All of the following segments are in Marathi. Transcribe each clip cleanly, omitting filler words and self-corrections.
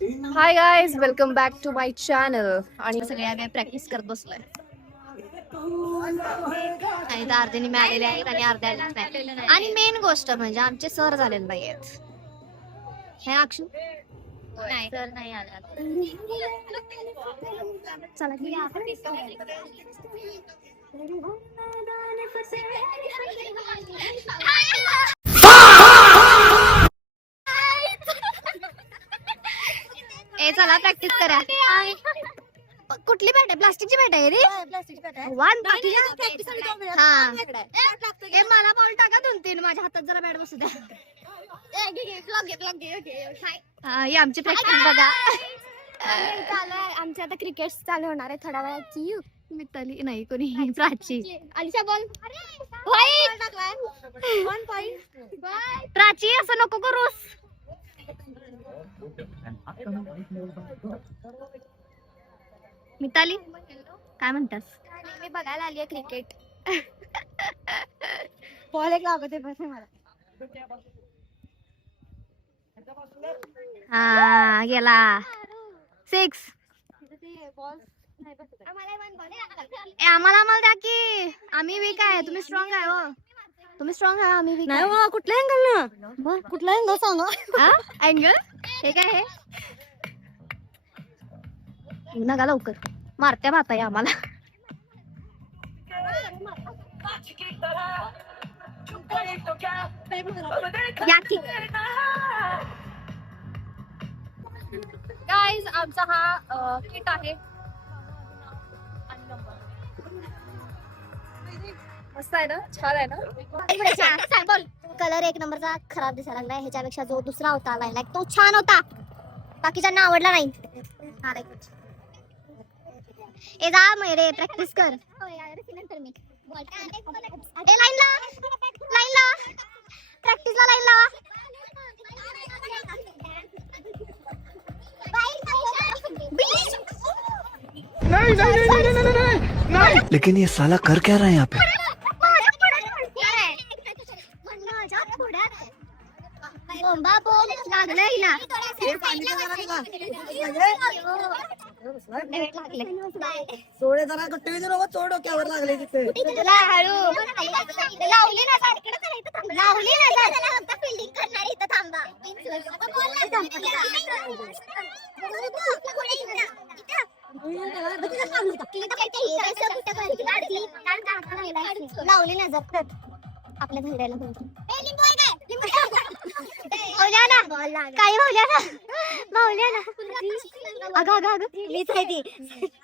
High guys, welcome back to my channel. आणि सगळ्या काय प्रॅक्टिस करत बसलोय. आणि तर अर्ध्याने मिळालेले आहेत आणि अर्ध्याला नाही. आणि मेन गोष्ट म्हणजे आमचे सर झालेले नाहीयेत. हे अक्षू नाही सर नाही आला. चला की ए चला प्रॅक्टिस करा. कुठली बॅट आहे? प्लास्टिकची बॅट आहे रे. वन हा ए मला बॉल टाका 2-3. माझ्या हातात जरा बॅट बसू द्या. ही आमची प्रॅक्टिस बघा. आमची आता क्रिकेट चालू होणार आहे थोड्या वेळाची. मिताली नाही कोणी प्राची. अलिशा बॉल प्राची असं नको करूस. मिताली काय म्हणतास? मी बघायला आली आहे क्रिकेट. बॉल एक लागत आहे मला. हा गेला 6. आम्हाला द्या की. आम्ही वीक आहे. तुम्ही स्ट्रॉंग आहे. हो तुम्ही स्ट्रॉंग आहे. आम्ही वीक नाही. कुठल्या अँगल ना? कुठला अँगल सांगा. अँगल हे काय आहे? नका लवकर मारत्या भात आहे आम्हाला. गाईज आमचा हा किट आहे. मस्त आहे ना? छान आहे ना? बोल. कलर 1 नंबरचा खराब दिसायला लागलाय. ह्याच्यापेक्षा जो दुसरा होता लाईक तो छान होता. बाकीच्यांना आवडला नाही. ए जा मेरे प्रॅक्टिस कर. लाईन ला प्रॅक्टिसला लाईन ला. नहीं। लेकिन ये साला कर क्या रहा है यहाँ पे? थोडे जरा कट्टे चोर डोक्यावर लागले तिथे. लावली ना फिल्डिंग करणार इथं थांबा. लावली ना जपत आपल्या धैर्याला. काही मीच आहे ती.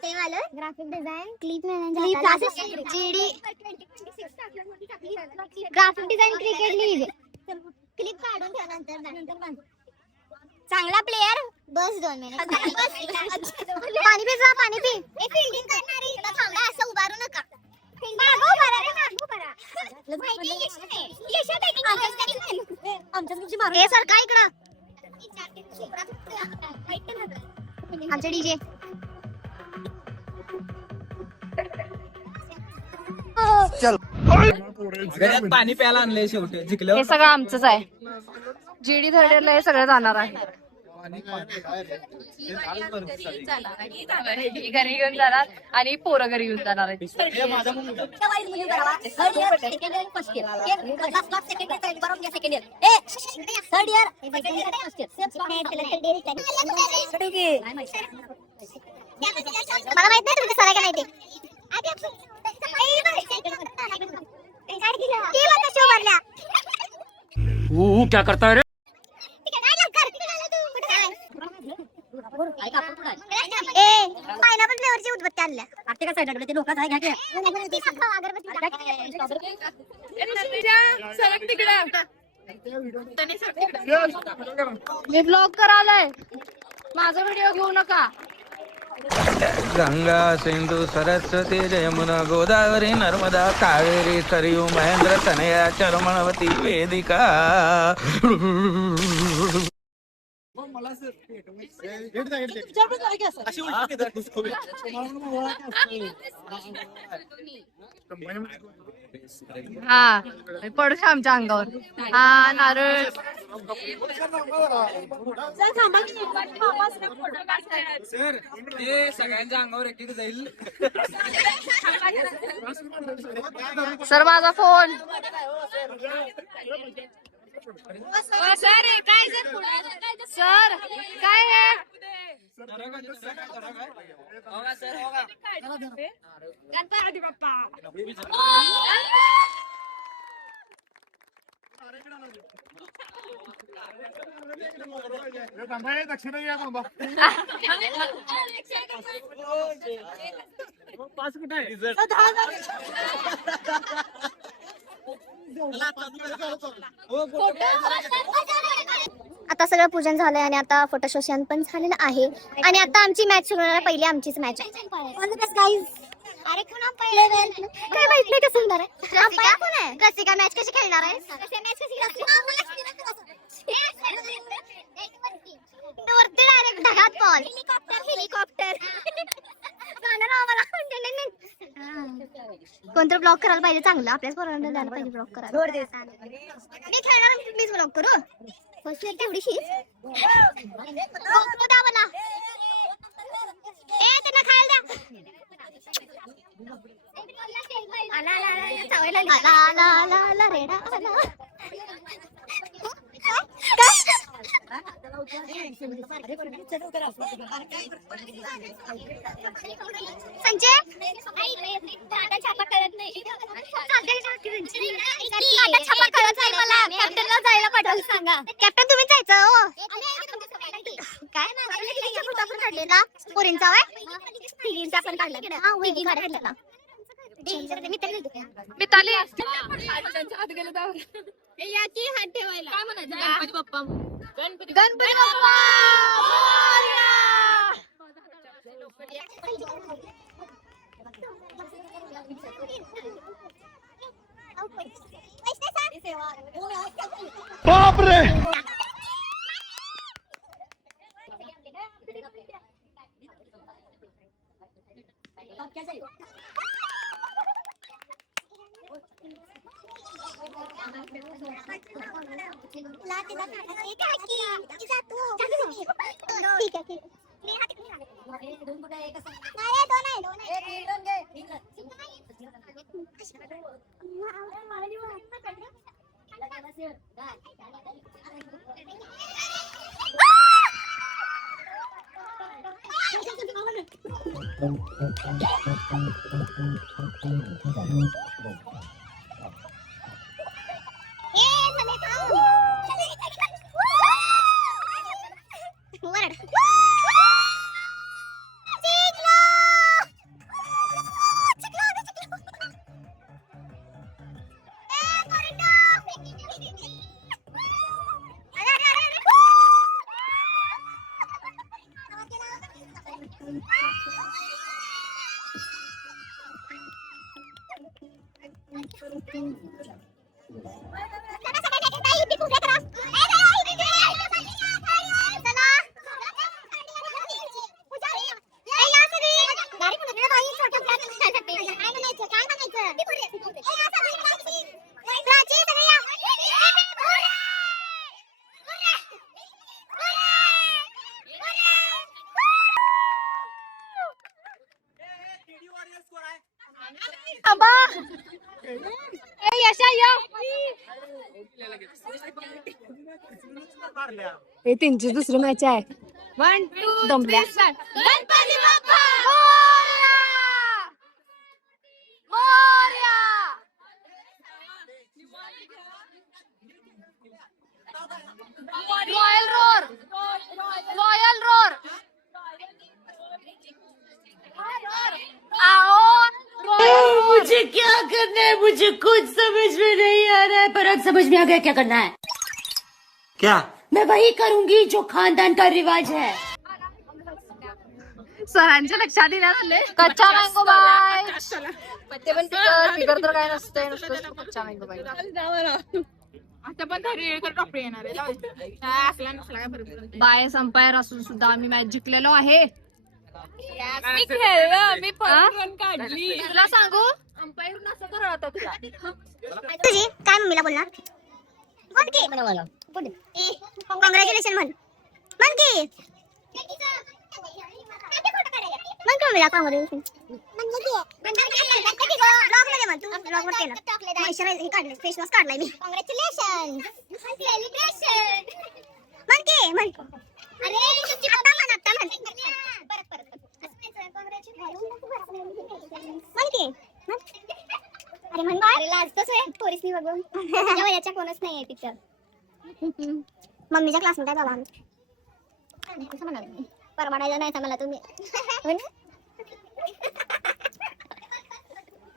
ते वालं graphic design clip graphic design cricket league. Clip काढून ठेव नंतर. चांगला प्लेयर बस 2 मिनिट. पाणी पी जा. पाणी पी. फिल्डिंग करणारी इकडे थांबा. असं उभारू नका. हे सर काय इकडं आमचे डीजे. चल पाणी प्यायला आणलंय शेवटी जिंकलं. हे सगळं आमचंच आहे. जीडी थर्डला हे सगळं जाणार आहे. घरी घेऊन जाणार आणि पोरं घरी घेऊन जाणार आहे. मला माहित नाही तुम्ही कसं का नाही वो क्या करता है रे? पायनॅपल फ्लेवरची उदबत्ती आणल्या. आर्टिका साईडला ते लोक आहे घ्या. मी ब्लॉग करायलाय. माझा व्हिडिओ घेऊ नका. गंगा सिंधु सरस्वती जयमुना गोदावरी नर्मदा कावेरी सरयू महेंद्र तनया चरमणवती वेदिका. हा पडू आमच्या अंगावर. हा नारळ. सर हे सगळ्यांच्या अंगावर एक एक जाईल. सर माझा फोन. सर काय आहे? गणपती बाप्पा. दक्षिण या बाबा. आता सगळं पूजन झालंय आणि आता फोटोशोशन पण झालेलं आहे आणि आता आमची मॅच सुरू होणार. पहिली आमचीच मॅच आहे. अरे काय माहित नाही कसं होणार आहे. रसिका मॅच कशी खेळणार आहे? वरती डायरेक्ट ढगात बॉल. हेलिकॉप्टर कोणतं ब्लॉक करायला पाहिजे चांगलं. आपल्याच पोरांना द्यायला पाहिजे ब्लॉक करायला. मी खेळणार. मीच ब्लॉक करू. फर्स्ट इयर तेवढीशी द्या मला. त्यांना खायला द्या. संजय छापा करत नाही. छापा करत नाही. मला कॅप्टनला जायला पाठवायला सांगा. कॅप्टन तुम्ही जायचं हो. काय नाही काढलेला पोरींचा तिघींचा पण काढला. मिताली हात ठेवायला काय म्हणायचं? गणपती बाप्पा. गणपती बाप्पा. बाप रे. हे त्यांची दुसरी मॅच आहे. 1 2 दमल्या. Ganpati Bappa Morya. Royal roar. Royal roar. आओ. मुझे क्या करना है? मुझे कुछ समझ में नहीं आ रहा है, पर अब समझ में आ गया क्या करना है. क्या? मैं वही करूंगी जो खानदान का रिवाज है. सरांच्या लक्षात दिला झाले. कच्चा मँगो बाय. ते पण फिगर तर काय नसते. नुसतं कच्चा मँगो बाय. आता पण तरी ट्रॉफी येणार आहे असला नसला काय फरक पडत बाय अंपायर असून सुद्धा आम्ही मॅच जिंकलेलो आहे. मी खेळलं मी पण काढली तुला सांगू अंपायर असं करत होता तुला तुझी काय मम्मीला बोलणार? बोल की कॉंग्रॅच्युलेशन म्हण की मग मम्मीला कॉंग्रॅच्युलेशन ब्लॉग मध्ये म्हण तू ब्लॉग वर केलं मॉइश्चरायझर हे काढलं फेस वॉश काढलाय मी कॉंग्रॅच्युलेशन सेलिब्रेशन म्हण की म्हण अरे आता म्हण परत म्हण की अरे म्हण अरे लाजतोच आहे पोरीसनी बघून या वयाच्या कोणच नाही आहे पिक्चर मम्मीच्या क्लासमध्ये बाबा आम्ही कसं म्हणाल परमाडायला नाही मला तुम्ही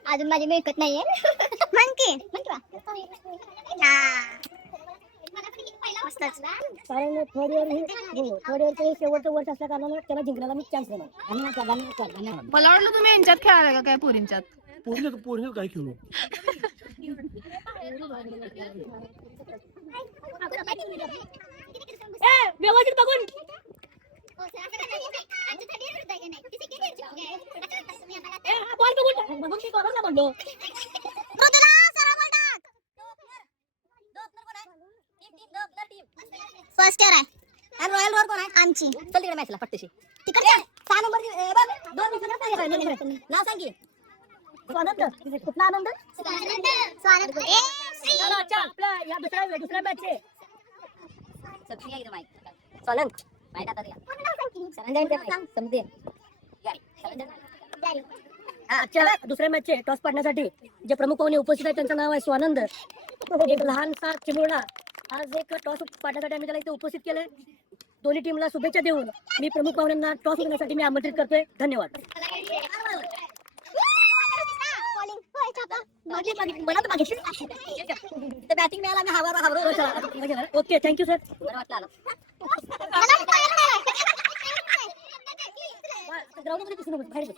अजून माझी मिळकत नाहीये म्हण की कारण थर्ड इयर शेवटचं वर्ष असल्या कारणाने त्याला जिंकण्याला मी चान्स दिला. मला वाटलं तुम्ही यांच्यात खेळायला का काय पोरींच्यात पूर्ण काय खेळू व्यवस्थित बघून म्हणलो फर्स्ट इयर आहे रॉयल वॉर कोण आहे आमची चल तिकडे मॅचला पट्टेशी तिकडे 6 नंबर नाव सांग की स्वानंद कुठला आनंद आपला या दुसऱ्या मॅचचे स्वानंद माहिती आजच्या दुसऱ्या मॅचचे टॉस पाडण्यासाठी जे प्रमुख पाहुणे उपस्थित आहेत त्यांचं नाव आहे स्वानंद. एक लहानसा चिमुरडा आज एक टॉस पाडण्यासाठी आम्ही त्याला इथे उपस्थित केलंय. दोन्ही टीमला शुभेच्छा देऊन मी प्रमुख पाहुण्यांना टॉस घेण्यासाठी मी आमंत्रित करतोय. धन्यवाद. बॅटिंग मिळाला ओके थँक्यू सर. ग्राउंड मध्ये दिसू नको बाहेर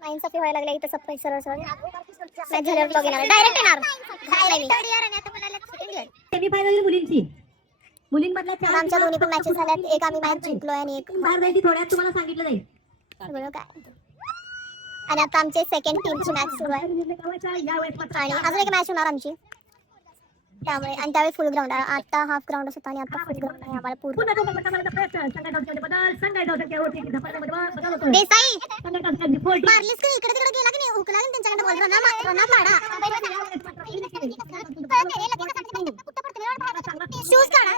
नाईन्सफी व्हायला लागले इथं सप्पई सरळ मॅच झाल्यावर ब्लॉग येणार डायरेक्ट येणार सेमीफायनल मुलींमधल्या आमच्या दोन्ही पण मॅचेस झाल्यात. एक आम्ही मॅच जिंकलोय आणि एक बाहेर जायची थोड्यात तुम्हाला सांगितलं जाईल. सगळं काय आणि आता आमचे सेकंड टीमची मॅच सुरू आहे आणि अजून एक मॅच होणार आमची त्यामुळे आणि त्यावेळी फुल ग्राउंड आहे. आता हाफ ग्राउंड होता आणि आता फुल ग्राउंड आहे आम्हाला पूर्ण. देसाई मारलीस का इकडे तिकडे गेला की नाही हुकला की त्यांच्याकडे बोल रना पाडा शूज काढा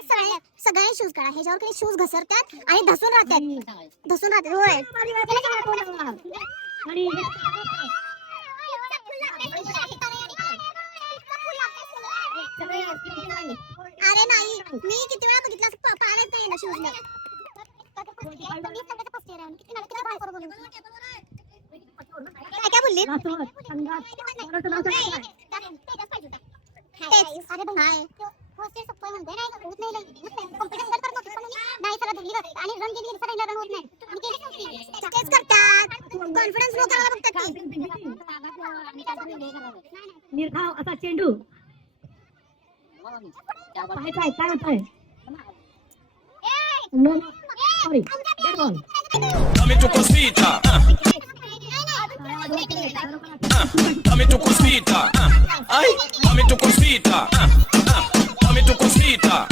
सगळे शूज काढा ह्याच्यावर काही शूज घसरतात आणि धसून राहतात होय. अरे नाही मी किती वेळा बघितलं पाळत नाही ना शूज काय बोलली कॉन्फिडन्स लो करायला बघतात निर्धाव असा चेंडू काय होतंय Dame tu cosita, dame tu cosita, ay, dame tu cosita, dame tu cosita.